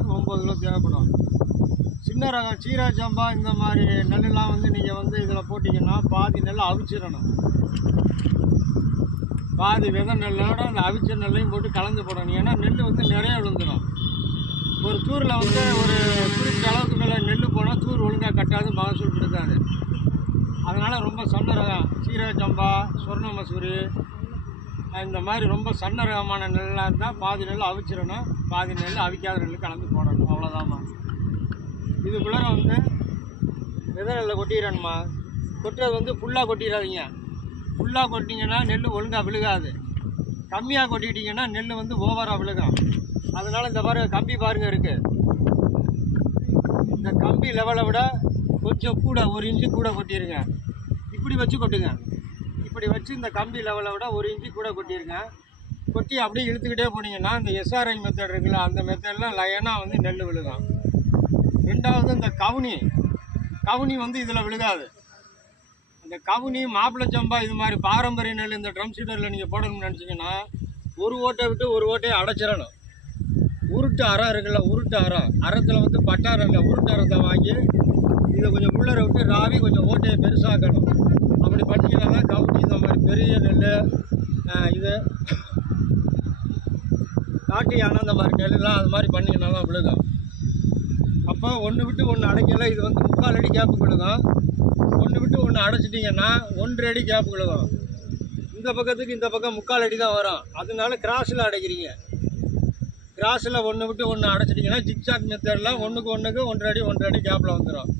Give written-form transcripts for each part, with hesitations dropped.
9 kilo தேவைப்படும். சின்ன ரகம் சீரா சம்பா இந்த மாதிரி நெல்லாம் வந்து நீங்கள் வந்து இதில் போட்டிங்கன்னா பாதி நெல் அவிச்சிடணும். பாதி விதை நெல்லோட அந்த அவிச்ச நெல்லையும் போட்டு கலந்து போடணும். ஏன்னா நெல் வந்து நிறைய விழுந்துடும். ஒரு தூரில் வந்து ஒரு குறிப்பிட்ட அளவுக்கு மேலே நெல் போனால் தூர் ஒழுங்காக கட்டாது, மகசூல் கொடுக்காது. அதனால் ரொம்ப சன்ன ரகம் சீரக சம்பா, சொர்ண மசூரி இந்த மாதிரி ரொம்ப சன்ன ரகமான நெல்லாக இருந்தால் பாதி நெல் அவிச்சிடணும், பாதி நெல் அவிக்காத நெல் கலந்து போடணும். அவ்வளோதாம்மா. இதுக்குள்ளே வந்து விதை நெல்லை கொட்டிடணுமா. கொட்டுறது வந்து ஃபுல்லாக கொட்டிடாதீங்க. ஃபுல்லாக கொட்டிங்கன்னா நெல் ஒழுங்காக விழுகாது. கம்மியாக கொட்டிட்டிங்கன்னா நெல் வந்து ஓவராக விழுகும். அதனால் இந்த கம்பி பாருங்கள் இருக்குது. இந்த கம்பி லெவலை விட கொஞ்சம் கூட 1 இன்ச்சு கூட கொட்டிடுங்க. இப்படி வச்சு கொட்டுங்க. இப்படி வச்சு இந்த கம்பி லெவலை விட 1 இன்ச்சு கூட கொட்டிடுங்க. கொட்டி அப்படியே இழுத்துக்கிட்டே போனீங்கன்னா இந்த எஸ்ஆர்ஐ மெத்தட் இருக்குல்ல, அந்த மெத்தட்லாம் லைனாக வந்து நெல் விழுகும். ரெண்டாவது இந்த கவுனி வந்து இதில் விழுகாது. இந்த கவுனி, மாப்பிள்ளை சம்பா இது மாதிரி பாரம்பரிய நெல் இந்த ட்ரம் சீடரில் நீங்கள் போடணும்னு நினச்சிங்கன்னா ஒரு ஓட்டை விட்டு ஒரு ஓட்டையை அடைச்சிடணும். உருட்டு அறம் இருக்குல்ல, உருட்டு அறத்தில் வந்து பட்டாரம் இல்லை, உருட்டு அறத்தை வாங்கி இதை கொஞ்சம் உள்ளர விட்டு ராவி கொஞ்சம் ஓட்டையை பெருசாக்கணும். அப்படி பண்ணிங்கன்னா தான் கவுனி இந்த மாதிரி பெரிய நெல், இது நாட்டு யானை இந்த மாதிரி நெல்லாம் அது மாதிரி பண்ணிங்கன்னா தான் விழுகும். அப்போ ஒன்று விட்டு ஒன்று அடைக்கல, இது வந்து 3/4 அடி கேப்பு விழுகும். ஒன்று விட்டு ஒன்று அடைச்சிட்டிங்கன்னா 1.5 அடி கேப்பு விழுகும். இந்த பக்கத்துக்கு இந்த பக்கம் 3/4 அடி தான் வரும். அதனால கிராஸில் அடைக்கிறீங்க. கிராஸில் ஒன்று விட்டு ஒன்று அடைச்சிட்டிங்கன்னா ஜிக்ஜாக் மெத்தடில் ஒன்றுக்கு 1.5 அடி 1.5 அடி கேப்பில் வந்துடும்.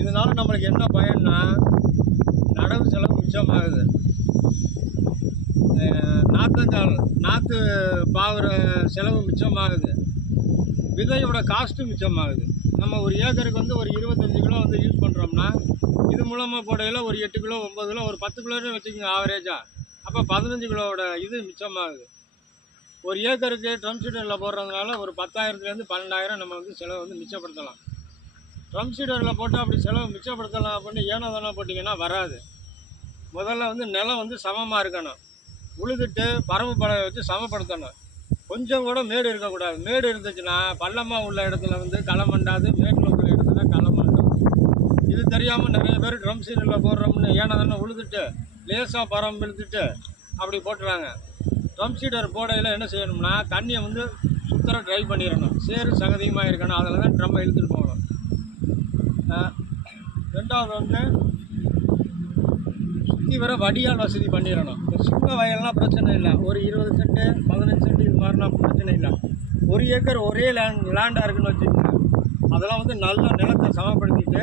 இதனால் நம்மளுக்கு என்ன பயன்னா நடவு செலவு மிச்சமாகுது. நாற்று பாவுற செலவு மிச்சமாகுது. விதையோட காஸ்ட்டு மிச்சமாகுது. நம்ம ஒரு ஏக்கருக்கு வந்து ஒரு 25 கிலோ வந்து யூஸ் பண்ணுறோம்னா இது மூலமாக போடையில் ஒரு 8 கிலோ 9 கிலோ ஒரு 10 கிலோன்னு வச்சுக்கோங்க ஆவரேஜாக. அப்போ 15 கிலோவோட இது மிச்சமாகுது. ஒரு ஏக்கருக்கு ட்ரம் சீடரில் போடுறதுனால ஒரு 10,000லேருந்து 12,000 நம்ம வந்து செலவு வந்து மிச்சப்படுத்தலாம். ட்ரம் சீடரில் போட்டால் அப்படி செலவு மிச்சப்படுத்தலாம் அப்படின்னு ஏனோ தானே போட்டிங்கன்னா வராது. முதல்ல வந்து நிலம் வந்து சமமாக இருக்கணும். உழுதுட்டு பரம்பு பழக வச்சு சமப்படுத்தணும். கொஞ்சம் கூட மேடு இருக்கக்கூடாது. மேடு இருந்துச்சுன்னா பள்ளமாக உள்ள இடத்துல வந்து களை மண்டாது, மேட்டில் உள்ள இடத்துல களை மண்டும். இது தெரியாமல் நிறைய பேர் ட்ரம் சீடரில் போடுறோம்னு ஏனோ தானே உழுதுட்டு லேசாக பரம்பு இழுத்துட்டு அப்படி போட்டுறாங்க. ட்ரம் சீடர் போடையில் என்ன செய்யணும்னா தண்ணியை வந்து சுத்தர ட்ரை பண்ணிடணும். சேறு சகதியமாக இருக்கணும். அதில் தான் ட்ரம்மை இழுத்துட்டு போகணும். ரெண்டாவது வந்து சுற்றி வர வடியால் வசதி பண்ணிடணும். இந்த சின்ன வயல்லாம் பிரச்சனை இல்லை. ஒரு 20 சென்ட்டு 15 சென்ட் இது மாதிரினா பிரச்சனை இல்லை. 1 ஏக்கர் ஒரே லேண்டாக இருக்குன்னு வச்சுக்கோங்க. அதெல்லாம் வந்து நல்ல நிலத்தை சமப்படுத்திட்டு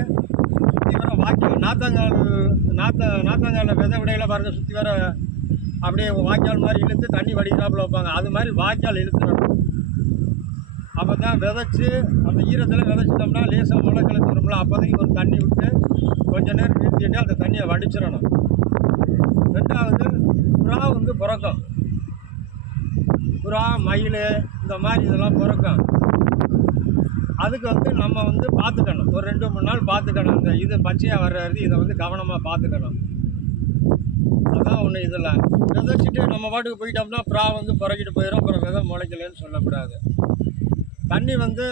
சுற்றி வர வாய்க்கால் நாத்தங்காலில் விதை விடையில் பாருங்கள், சுற்றி வர அப்படியே வாய்க்கால் மாதிரி இழுத்து தண்ணி வடிக்கிறாப்பில் வைப்பாங்க. அது மாதிரி வாய்க்கால் இழுத்துடணும். அப்போ தான் விதைச்சி அந்த ஈரத்தில் விதைச்சிட்டோம்னா லேசாக முளைக்கிழத்து வரும்ல, அப்போதைக்கு ஒரு தண்ணி விட்டு கொஞ்சம் நேரம் நிறுத்திட்டு அந்த தண்ணியை வடிச்சிடணும். ரெண்டாவது புறா வந்து பிறக்கும். புறா, மயில் இந்த மாதிரி இதெல்லாம் பிறக்கும். அதுக்கு வந்து நம்ம வந்து பார்த்துக்கணும். ஒரு 2-3 நாள் பார்த்துக்கணும். அந்த இது பச்சையாக வர்றது இதை வந்து கவனமாக பார்த்துக்கணும். அதான் ஒன்று. இதில் விதைச்சிட்டு நம்ம பாட்டுக்கு போயிட்டோம்னா புறா வந்து பிறக்கிட்டு போயிடும். அப்புறம் விதை முளைக்கலன்னு சொல்லக்கூடாது. தண்ணி வந்து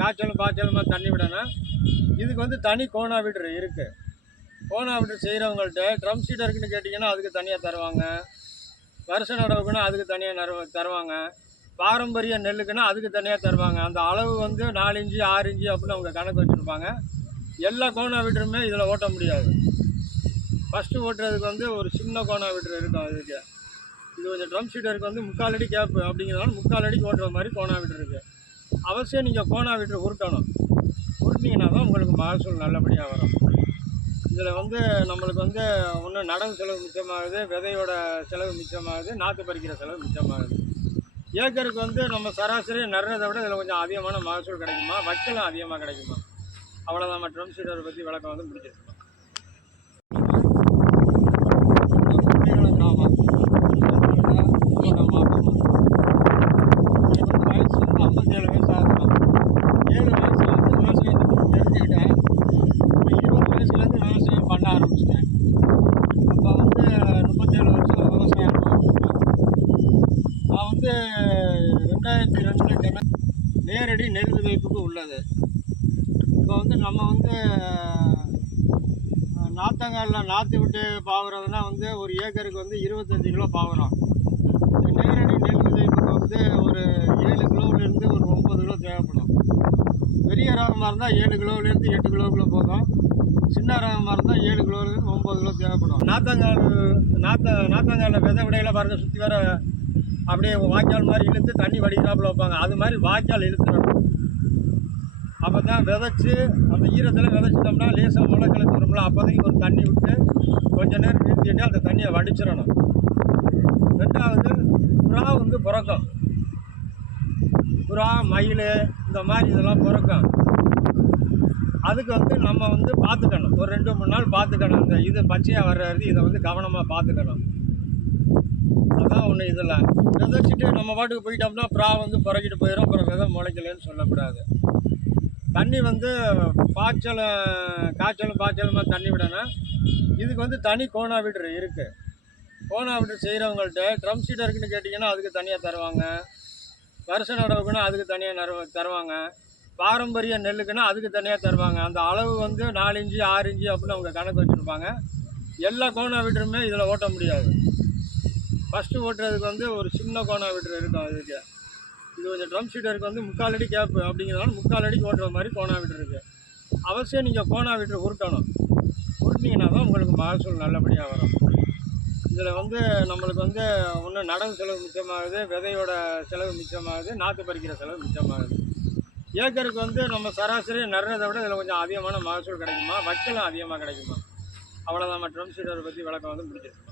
காய்ச்சலுமா தண்ணி விடணும். இதுக்கு வந்து தனி கோனாவிட்ரு இருக்குது. கோனாவிட்ரு செய்கிறவங்கள்ட்ட ட்ரம் சீடருக்குன்னு கேட்டிங்கன்னா அதுக்கு தனியாக தருவாங்க. வருஷ நடவுக்குன்னா அதுக்கு தனியாக தருவாங்க. பாரம்பரிய நெல்லுக்குன்னா அதுக்கு தனியாக தருவாங்க. அந்த அளவு வந்து 4 இன்ச்சு 6 இன்ச்சு அப்படின்னு அவங்க கணக்கு வச்சுருப்பாங்க. எல்லா கோனாவிட்ருமே இதில் ஓட்ட முடியாது. ஃபஸ்ட்டு ஓட்டுறதுக்கு வந்து ஒரு சின்ன கோனாவிட்ரு இருக்கும். அதுக்கு இது கொஞ்சம் ட்ரம் சீடருக்கு வந்து 3/4 அடி கேப்பு அப்படிங்கிறனால 3/4 அடிக்கு ஓட்டுற மாதிரி கோனாவிட்ரு இருக்குது. அவசியம் நீங்கள் கோனாவிட்ரு உருட்டணும். உருட்டினீங்கன்னா தான் உங்களுக்கு மகசூல் நல்லபடியாக வரும். இதில் வந்து நம்மளுக்கு வந்து ஒன்று நடவு செலவு மிச்சமாகுது, விதையோட செலவு மிச்சமாகுது, நாற்று பறிக்கிற செலவு மிச்சமாகுது. ஏக்கருக்கு வந்து நம்ம சராசரி நடுறதை விட இதில் கொஞ்சம் அதிகமான மகசூல் கிடைக்குமா, வைக்கலாம் அதிகமாக கிடைக்குமா. அவ்வளோதான். ட்ரம் சீடரை பற்றி விளக்கம் வந்து முடிச்சிருக்கோம். ஆமாம், எனக்கு வந்து வயசு வந்து 57 வயசு ஆகுது. 7 வயசில் வந்து விவசாயத்தை பற்றி தெரிஞ்சுக்கிட்டேன். ஒரு 20 வயசுலேருந்து விவசாயம் பண்ண ஆரம்பிச்சிட்டேன். அப்போ வந்து 37 வருஷம் விவசாயம் பண்ணிட்டுருக்கேன். நான் வந்து 2002 நேரடி நெல் விதைப்புக்கு உள்ளது. இப்போ வந்து நம்ம வந்து நாற்றங்காலில் நாற்று விட்டு பாவுறதுனா வந்து ஒரு ஏக்கருக்கு வந்து 25 கிலோ பாவுறோம். நேரடி நெல் விதைப்புக்கு வந்து ஒரு 7 கிலோவிலேருந்து ஒரு 9 கிலோ தேவைப்படும். பெரிய ரகமாக இருந்தால் 7 கிலோவிலேருந்து 8 கிலோக்குள்ளே போதும். சின்ன ரகமாக இருந்தால் 7 கிலோவிலேருந்து 9 கிலோ தேவைப்படும். நாற்றங்காலில் விதை விடையில் பாருங்கள், சுற்றி வர அப்படியே வாய்க்கால் மாதிரி இழுத்து தண்ணி வடிக்கிறாப்புல வைப்பாங்க. அது மாதிரி வாய்க்கால் இழுத்துடணும். அப்போ தான் விதைச்சி அந்த ஈரத்தில் விதைச்சிட்டோம்னா லேசாக முளை கிளத்து வரும்ல, அப்போதைக்கு ஒரு தண்ணி விட்டு கொஞ்சம் நேரம் நிறுத்திட்டு அந்த தண்ணியை வடிச்சிடணும். ரெண்டாவது, புறா வந்து பிறக்கும். புறா, மயில் இந்த மாதிரி இதெல்லாம் பிறக்கும். அதுக்கு வந்து நம்ம வந்து பார்த்துக்கணும். ஒரு 2-3 நாள் பார்த்துக்கணும். அந்த இது பச்சையாக வர்றது இதை வந்து கவனமாக பார்த்துக்கணும். அதான் ஒன்று. இதில் விதைச்சிட்டு நம்ம பாட்டுக்கு போயிட்டோம்னா புறா வந்து பிறக்கிட்டு போயிடும். அப்புறம் விதை முளைக்கலன்னு சொல்லக்கூடாது. தண்ணி வந்து காய்ச்சலுமா தண்ணி விடணும். இதுக்கு வந்து தனி கோனாவிட்ரு இருக்குது. கோனாவிட்ரு செய்கிறவங்கள்ட்ட ட்ரம் சீட் இருக்குன்னு கேட்டிங்கன்னா அதுக்கு தனியாக தருவாங்க. வருஷ நடவுக்குன்னா அதுக்கு தனியாக தருவாங்க. பாரம்பரிய நெல்லுக்குன்னா அதுக்கு தனியாக தருவாங்க. அந்த அளவு வந்து 4 இன்ச்சு 6 இன்ச்சு அப்படின்னு அவங்க கணக்கு வச்சுருப்பாங்க. எல்லா கோனாவிட்ருமே இதில் ஓட்ட முடியாது. ஃபஸ்ட்டு ஓட்டுறதுக்கு வந்து ஒரு சின்ன கோனாவிட்ரு இருக்கும். அதுக்கு இது கொஞ்சம் ட்ரம் சீடருக்கு வந்து 3/4 அடி கேப்பு அப்படிங்கிறதுனால 3/4 அடிக்கு ஓட்டுற மாதிரி கோனாவிட்ரு இருக்குது. அவசியம் நீங்கள் கோனாவிட்ரு உருட்டணும். உருட்டினீங்கன்னா தான் உங்களுக்கு மகசூல் நல்லபடியாக வரும். இதில் வந்து நம்மளுக்கு வந்து ஒன்று நடவு செலவு மிச்சமாகுது, விதையோட செலவு மிச்சமாகுது, நாற்று பறிக்கிற செலவு மிச்சமாகுது. ஏக்கருக்கு வந்து நம்ம சராசரி நடுறதை விட இதில் கொஞ்சம் அதிகமான மகசூல் கிடைக்குமா, வைக்கலாம் அதிகமாக கிடைக்குமா. அவ்வளோதான். ட்ரம் சீடரை பற்றி விளக்கம் வந்து முடிஞ்சிருக்கு.